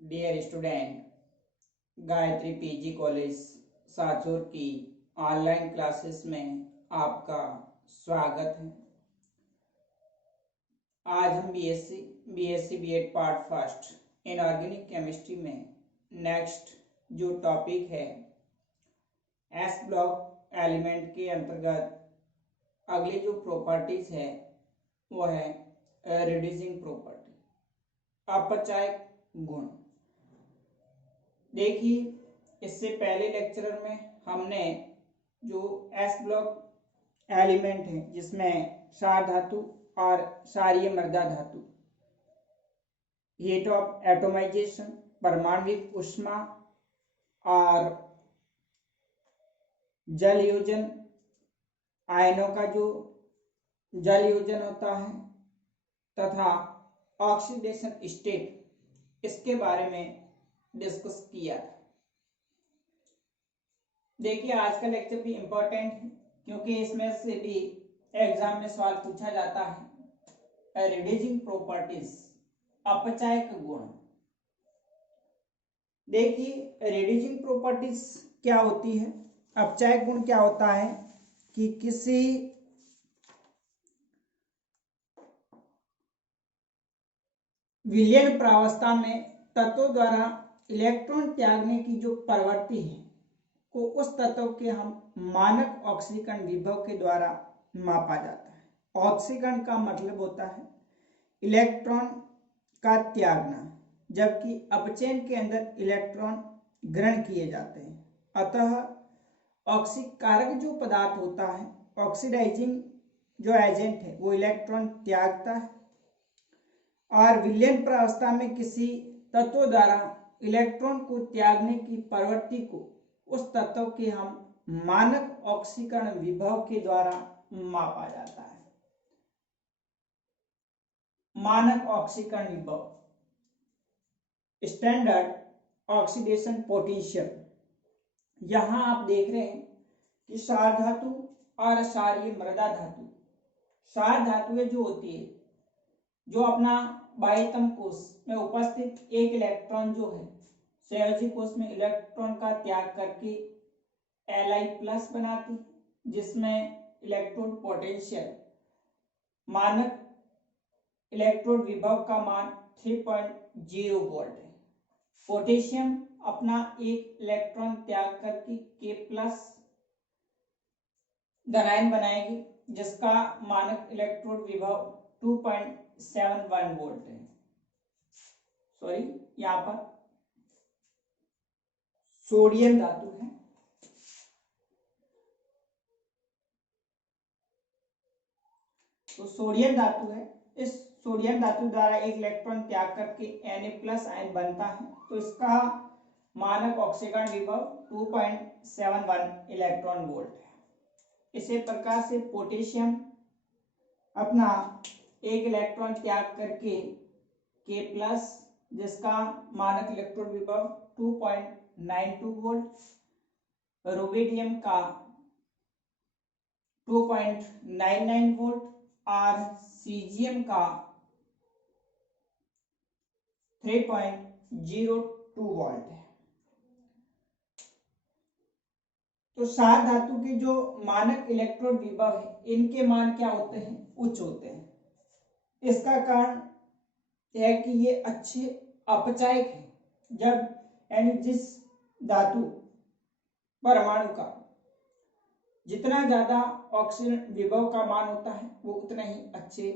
Dear student, Gayatri PG college Sachore की online classes में आपका स्वागत है। आज हम BSc BEd part first inorganic chemistry में नेक्स्ट जो टॉपिक है एस ब्लॉक एलिमेंट के अंतर्गत अगली जो प्रॉपर्टीज है वो है रिड्यूसिंग प्रॉपर्टी, अपचायक गुण। देखिए, इससे पहले लेक्चर में हमने जो एस ब्लॉक एलिमेंट है जिसमें क्षार धातु और क्षारीय मृदा धातु, हीट ऑफ एटोमाइजेशन, परमाणविक ऊष्मा और जल योजन, आयनों का जो जल योजन होता है तथा ऑक्सीडेशन स्टेट, इसके बारे में डिस्कस किया था। देखिए, आज का लेक्चर भी इम्पोर्टेंट है क्योंकि इसमें से भी एग्जाम में सवाल पूछा जाता है रिड्यूसिंग प्रॉपर्टीज, अपचायक गुण। देखिए, रिड्यूसिंग प्रॉपर्टीज क्या होती है, अपचायक गुण क्या होता है कि किसी विलयन प्रावस्था में तत्वों द्वारा इलेक्ट्रॉन त्यागने की जो प्रवृत्ति है को उस तत्व के हम मानक ऑक्सीकरण विभव के द्वारा मापा जाता है। ऑक्सीकरण का मतलब होता है इलेक्ट्रॉन का त्यागना, जबकि अपचयन के अंदर इलेक्ट्रॉन ग्रहण किए जाते हैं। अतः ऑक्सीकारक जो पदार्थ होता है, ऑक्सीडाइजिंग जो एजेंट है, वो इलेक्ट्रॉन त्यागता है और विलयन प्रावस्था में किसी तत्व द्वारा इलेक्ट्रॉन को त्यागने की प्रवृत्ति को उस तत्व के हम मानक ऑक्सीकरण विभव के द्वारा मापा जाता है। मानक ऑक्सीकरण विभव, स्टैंडर्ड ऑक्सीडेशन पोटेंशियल। यहां आप देख रहे हैं कि क्षार धातु और क्षारीय मृदा धातु, क्षार धातुएं जो होती है जो अपना बाह्यतम कोश में उपस्थित एक इलेक्ट्रॉन जो है संयोजी कोश में इलेक्ट्रॉन का त्याग करके Li+ बनाती, जिसमें इलेक्ट्रोड पोटेंशियल, मानक इलेक्ट्रोड विभव का मान 3.0 वोल्ट है। पोटेशियम अपना एक इलेक्ट्रॉन त्याग करके K+ धनायन बनाएगी, जिसका मानक इलेक्ट्रोड विभव 2.71 वोल्ट है। सॉरी, यहां पर सोडियम धातु है। तो सोडियम धातु है, इस सोडियम धातु द्वारा एक इलेक्ट्रॉन त्याग करके Na+ आयन बनता है, तो इसका मानक ऑक्सीकरण विभव 2.71 इलेक्ट्रॉन वोल्ट है। इसी प्रकार से पोटेशियम अपना एक इलेक्ट्रॉन त्याग करके K+, जिसका मानक इलेक्ट्रॉन विभव 2.92 वोल्ट, रुबिडियम का 2.99 वोल्ट और सीजियम का 3.02 वोल्ट है। तो क्षार धातु के जो मानक इलेक्ट्रोड विभव है, इनके मान क्या होते हैं, उच्च होते हैं। इसका कारण यह है कि ये अच्छे अपचायक है। जब यानी जिस धातु परमाणु का जितना ज्यादा ऑक्सीजन विभव का मान होता है, वो उतना ही अच्छे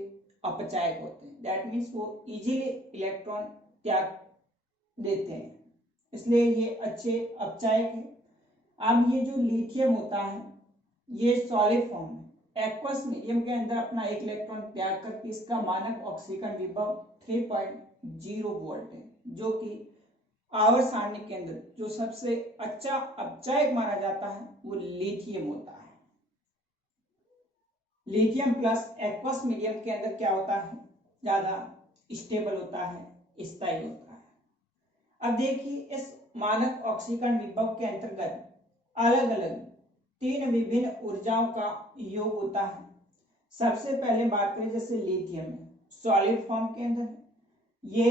अपचायक होते हैं। दैट मीन्स वो इजीली इलेक्ट्रॉन त्याग देते हैं, इसलिए ये अच्छे अपचायक है। अब ये जो लिथियम होता है, ये सॉलिड फॉर्म में एक्वस मीडियम के अंदर अपना एक इलेक्ट्रॉन त्याग करके इसका मानक ऑक्सीकरण विभव 3.0 वोल्ट है, जो कि आवर्त सारणी के अंदर जो सबसे अच्छा अपचायक माना जाता है वो लिथियम होता है। लिथियम प्लस एक्वस मीडियम के अंदर क्या होता है, ज्यादा स्टेबल होता है, स्थायी होता है। अब देखिए, इस मानक ऑक्सीकरण विभव के अंतर्गत अलग अलग 3 विभिन्न ऊर्जाओं का योग होता है। सबसे पहले बात करें, जैसे लिथियम है, सॉलिड फॉर्म के अंदर, ये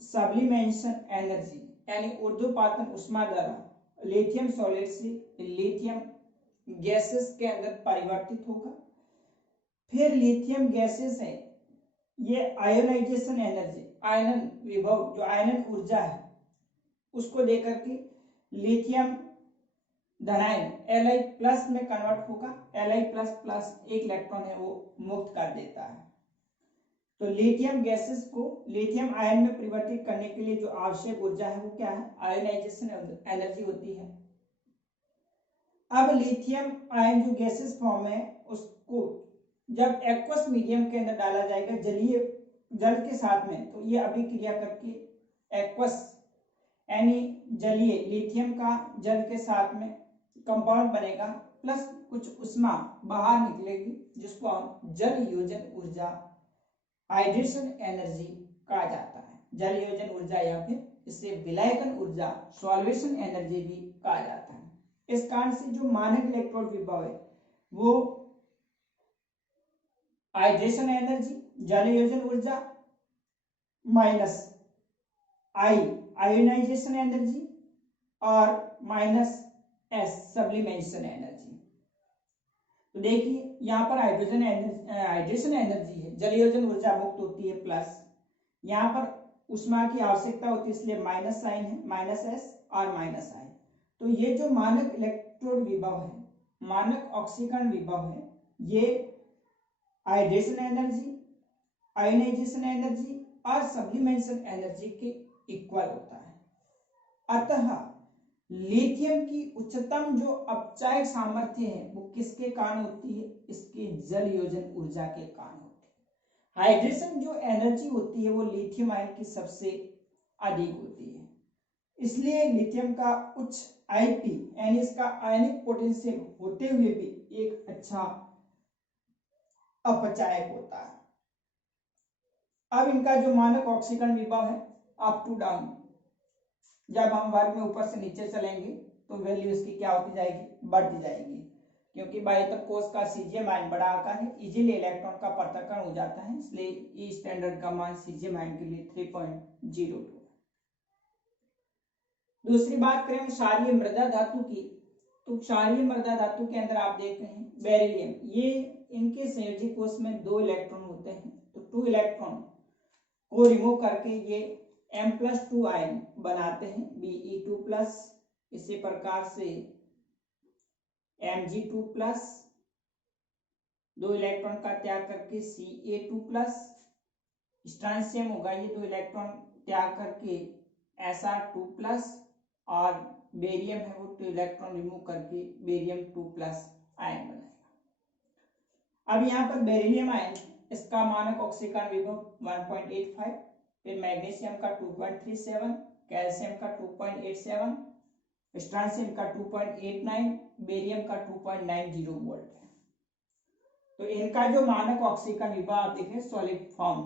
सब्लिमेशन एनर्जी यानी ऊर्ध्वपातन उष्मा द्वारा लिथियम सॉलिड से लिथियम गैसेस के अंदर परिवर्तित होगा। फिर लिथियम गैसेस है, ये आयोनाइजेशन एनर्जी, आयनन विभव, जो आयनन ऊर्जा है उसको देकर के लिथियम धनायन Li प्लस में कन्वर्ट होगा। Li प्लस प्लस एक इलेक्ट्रॉन है वो मुक्त कर देता है। तो लिथियम गैसेस को लिथियम आयन में परिवर्तित करने के लिए जो आवश्यक ऊर्जा है वो क्या है, आयोनाइजेशन एनर्जी होती है। अब लिथियम आयन जो गैसेस फॉर्म है उसको जब एक्वस मीडियम के अंदर डाला जाएगा जलीय जल के साथ में, तो ये अभिक्रिया करके एक्वस यानी जलीय लिथियम का जल के साथ में कंपाउंड बनेगा, प्लस कुछ उष्मा बाहर निकलेगी जिसको हम जल योजन ऊर्जा, हाइड्रेशन एनर्जी कहा जाता है। जल योजन ऊर्जा या फिर इसे विलायकन ऊर्जा, सॉल्वेशन एनर्जी भी कहा जाता है। इस कारण से जो मानक इलेक्ट्रोड विभव है वो हाइड्रेशन एनर्जी, जल योजन ऊर्जा माइनस आई आयोनाइजेशन एनर्जी और माइनस एस सब्लिमेशन एनर्जी। तो देखिए यहाँ पर हाइड्रेशन एनर्जी है, जल योजन ऊर्जा मुक्त होती है प्लस, यहाँ पर उष्मा की आवश्यकता होती है इसलिए माइनस साइन है, माइनस एस और माइनस आई। तो ये जो मानक इलेक्ट्रोड विभव है, मानक ऑक्सीकरण विभव है, ये हाइड्रेशन एनर्जी, आयोनाइजेशन एनर्जी और सब्लिमेशन एनर्जी के इक्वल होता है। अतः लिथियम की उच्चतम जो अपचायक सामर्थ्य है वो किसके कारण होती है, इसके जल योजन ऊर्जा के कारण होती है। हाइड्रेशन जो एनर्जी होती है वो लिथियम आयन की सबसे अधिक होती है, इसलिए लिथियम का उच्च आईपी यानी इसका आयनिक पोटेंशियल होते हुए भी एक अच्छा अपचायक होता है। अब इनका जो मानक ऑक्सीकरण विभव है अप टू डाउन, जब हम वर्ग में ऊपर से नीचे चलेंगे तो वैल्यू इसकी क्या होती जाएगी, बढ़ती जाएगी, क्योंकि बाह्यतम कोश का सीजियम आयन बड़ा आकार है, इजीली इलेक्ट्रॉन का पृथक्करण हो जाता है, इसलिए ई स्टैंडर्ड का मान सीजियम आयन के लिए 3.02। दूसरी बात करें क्षारीय मृदा धातु की, तो क्षारीय मृदा धातु के अंदर आप देख रहे हैं बेरिलियम, ये इनके संयोजी कोश में 2 इलेक्ट्रॉन होते हैं, तो 2 इलेक्ट्रॉन को रिमूव करके ये M+2 आयन बनाते हैं Be2+, इसी प्रकार से Mg2+, 2 इलेक्ट्रॉन का त्याग करके Ca2+, स्ट्रांसियम होगा ये 2 इलेक्ट्रॉन त्याग करके Sr2+, और बेरियम है वो 2 इलेक्ट्रॉन रिमूव करके बेरियम2+ आयन बनाएगा। अब यहाँ पर बेरिलियम आयन, इसका मानक ऑक्सीकरण विभव 1.85, फिर मैग्नीशियम का 2.37, कैल्शियम का 2.87, स्ट्रांसियम का 2.89, बेरियम का 2.90 वोल्ट है। तो इनका जो मानक ऑक्सीकरण विभव आप देखें सॉलिड फॉर्म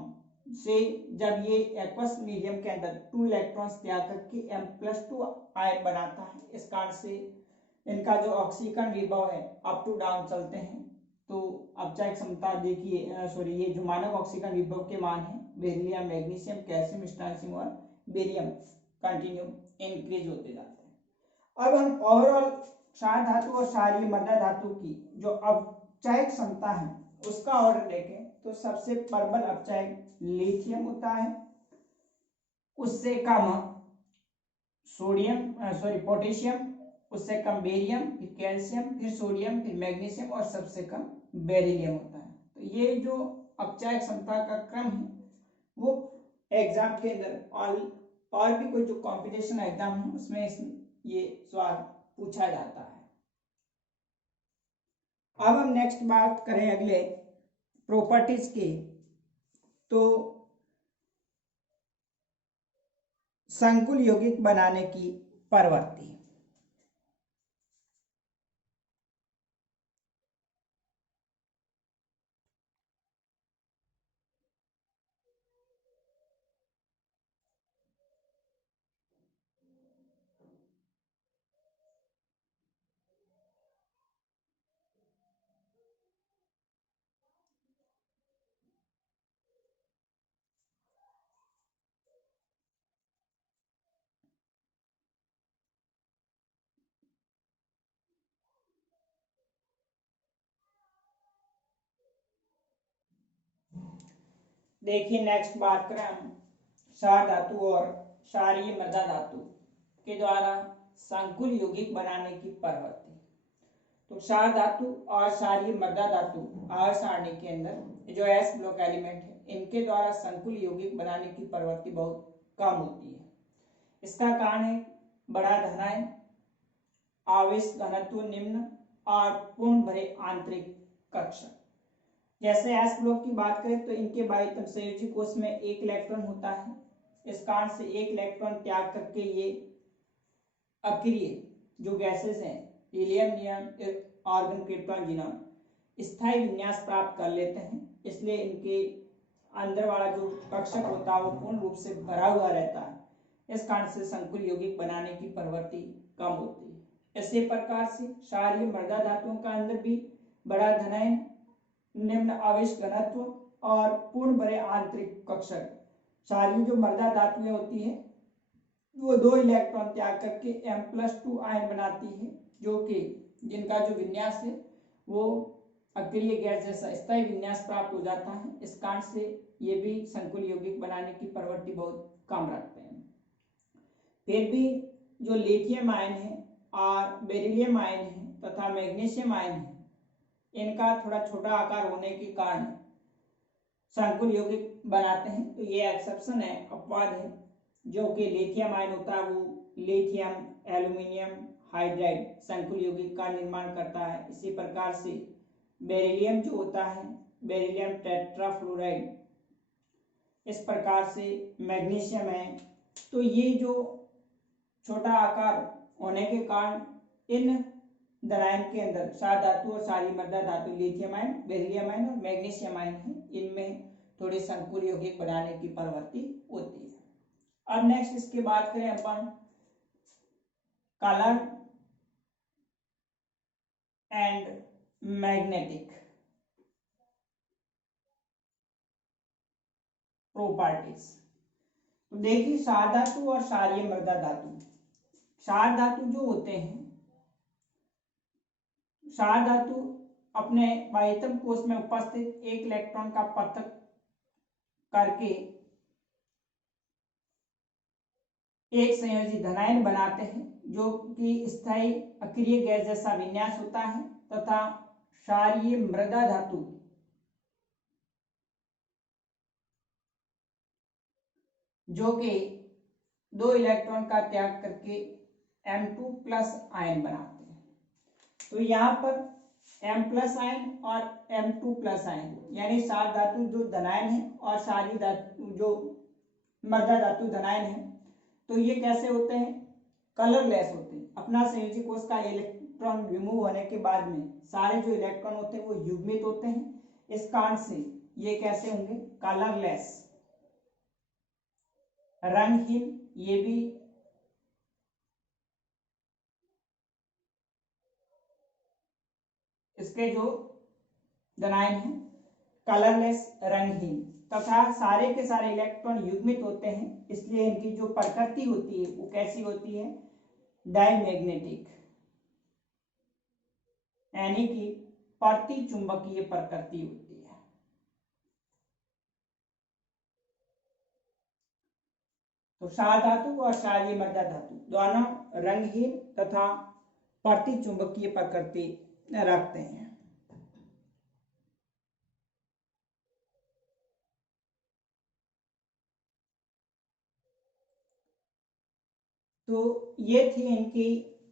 से जब ये एक्वस मीडियम के अंदर 2 इलेक्ट्रॉन्स त्याग करके M+2 आयन बनाता है, इस कारण से इनका जो ऑक्सीकरण विभव है अप टू डाउन चलते हैं। तो अपचायक क्षमता देखिए, सॉरी, ये जो मानक ऑक्सीकरण विभव के मान है बेरिलियम, मैग्नीशियम, कैल्शियम, स्ट्रांसियम और बेरियम कंटिन्यू इंक्रीज होते जाते हैं। अब हम ओवरऑल क्षार धातु और क्षारीय मृदा धातु की जो अपचायक क्षमता है उसका ऑर्डर देखें तो सबसे प्रबल अपचायक लिथियम होता है, उससे कम पोटेशियम, उससे कम बेरियम, फिर कैल्शियम, फिर सोडियम, फिर मैग्नीशियम और सबसे कम बेरिलियम होता है। तो ये जो अपचायक क्षमता का क्रम है वो एग्जाम के अंदर और भी कोई जो कॉम्पिटिशन एग्जाम है उसमें ये सवाल पूछा जाता है। अब हम नेक्स्ट बात करें अगले प्रॉपर्टीज की, तो संकुल यौगिक बनाने की प्रवृत्ति। देखिए नेक्स्ट बात करें हम क्षार धातु और क्षारीय मृदा धातु के द्वारा संकुल यौगिक बनाने की प्रवृत्ति। तो क्षार धातु और क्षारीय मृदा धातु आहार सारणी के अंदर जो एस ब्लॉक एलिमेंट है इनके द्वारा संकुल यौगिक बनाने की प्रवृत्ति बहुत कम होती है। इसका कारण है बड़ा धनायन, आवेश घनत्व निम्न और पूर्ण भरे आंतरिक कक्षक। जैसे एस ब्लॉक की बात करें तो इनके बाह्यतम संयोजी कोश में एक इलेक्ट्रॉन होता है। इस कारण से एक इलेक्ट्रॉन त्याग करके ये अक्रिय जो गैसेस हैं helium, neon, argon, krypton, xenon स्थायी विन्यास प्राप्त कर लेते हैं। इसलिए इनके अंदर वाला जो कक्षक होता है वो पूर्ण रूप से भरा हुआ रहता है। इस कारण से संकुल यौगिक बनाने की प्रवृत्ति कम होती है। इसी प्रकार से क्षारीय मृदा धातुओं का अंदर भी बड़ा धनायन, निम्न आवेश घनत्व और पूर्ण भरे आंतरिक कक्षक। क्षारीय जो मृदा धातुएं होती है वो 2 इलेक्ट्रॉन त्याग करके M+2 आयन बनाती है, जो कि जिनका जो विन्यास है वो अक्रिय गैस जैसा स्थायी विन्यास प्राप्त हो जाता है। इस कारण से ये भी संकुल यौगिक बनाने की प्रवृत्ति बहुत कम रखते हैं। फिर भी जो लिथियम आयन है और बेरिलियम आयन है तथा मैग्नीशियम आयन है इनका थोड़ा छोटा आकार होने के कारण संकुल यौगिक बनाते हैं। तो ये एक्सेप्शन है, अपवाद है। जो कि लिथियम आयन होता है वो लिथियम एल्यूमिनियम हाइड्राइड संकुल यौगिक का निर्माण करता है। इसी प्रकार से बेरिलियम जो होता है बेरिलियम टेट्राफ्लोराइड, इस प्रकार से मैग्नीशियम है। तो ये जो छोटा आकार होने के कारण इन धनायन के अंदर क्षार धातु और क्षारीय मृदा धातु लिथियम आयन, बेरिलियम आयन और मैग्नीशियम आयन है, इनमें थोड़ी संकुल यौगिक बनाने की प्रवृत्ति होती है। अब नेक्स्ट इसके बात करें अपन कलर एंड मैग्नेटिक प्रॉपर्टीज। तो देखिए क्षार धातु और क्षारीय मृदा धातु। क्षार धातु जो होते हैं, क्षार धातु अपने बाह्यतम कोश में उपस्थित एक इलेक्ट्रॉन का पृथक करके एक संयोजी धनायन बनाते हैं, जो कि स्थायी अक्रिय गैस जैसा विन्यास होता है। तथा क्षारीय मृदा धातु जो कि 2 इलेक्ट्रॉन का त्याग करके M2+ आयन बनाते हैं। तो यहाँ पर M+ आयन और M2+ आयन यानी क्षार धातु जो धनायन है और क्षारीय धातु जो मृदा धातु धनायन है, तो ये कैसे होते हैं? कलरलेस होते हैं। अपना संयोजी कोश का इलेक्ट्रॉन रिमूव होने के बाद में सारे जो इलेक्ट्रॉन होते हैं वो युग्मित होते हैं। इस कारण से ये कैसे होंगे? कलरलेस, रंगहीन। ये भी इसके जो धनायन है कलरलेस, रंगहीन तथा सारे के सारे इलेक्ट्रॉन युग्मित होते हैं। इसलिए इनकी जो प्रकृति होती है वो कैसी होती है? डायमैग्नेटिक, यानी कि प्रतिचुंबकीय प्रकृति होती है। तो क्षार धातु और क्षारीय मृदा धातु दोनों रंगहीन तथा प्रतिचुंबकीय प्रकृति रखते हैं। तो ये थी इनकी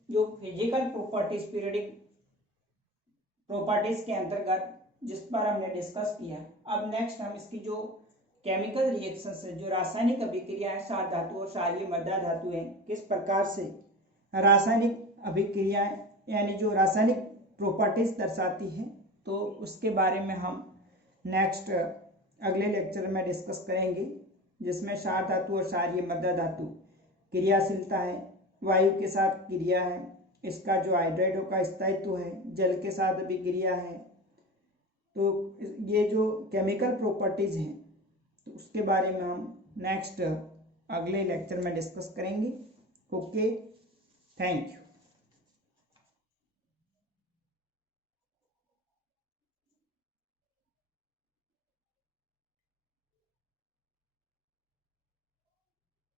जो फिजिकल प्रॉपर्टीज, पीरियडिक प्रॉपर्टीज के अंतर्गत जिस पर हमने डिस्कस किया। अब नेक्स्ट हम इसकी जो केमिकल रिएक्शंस है, जो रासायनिक अभिक्रिया है क्षार धातु और क्षारीय मृदा धातु है, किस प्रकार से रासायनिक अभिक्रियाएं यानी जो रासायनिक प्रॉपर्टीज दर्शाती है, तो उसके बारे में हम नेक्स्ट अगले लेक्चर में डिस्कस करेंगे, जिसमें क्षार धातु और क्षारीय मृदा धातु क्रियाशीलता है, वायु के साथ क्रिया है, इसका जो हाइड्राइडों का स्थायित्व है, जल के साथ अभिक्रिया है। तो ये जो केमिकल प्रॉपर्टीज हैं तो उसके बारे में हम नेक्स्ट अगले लेक्चर में डिस्कस करेंगे। Okay, thank you.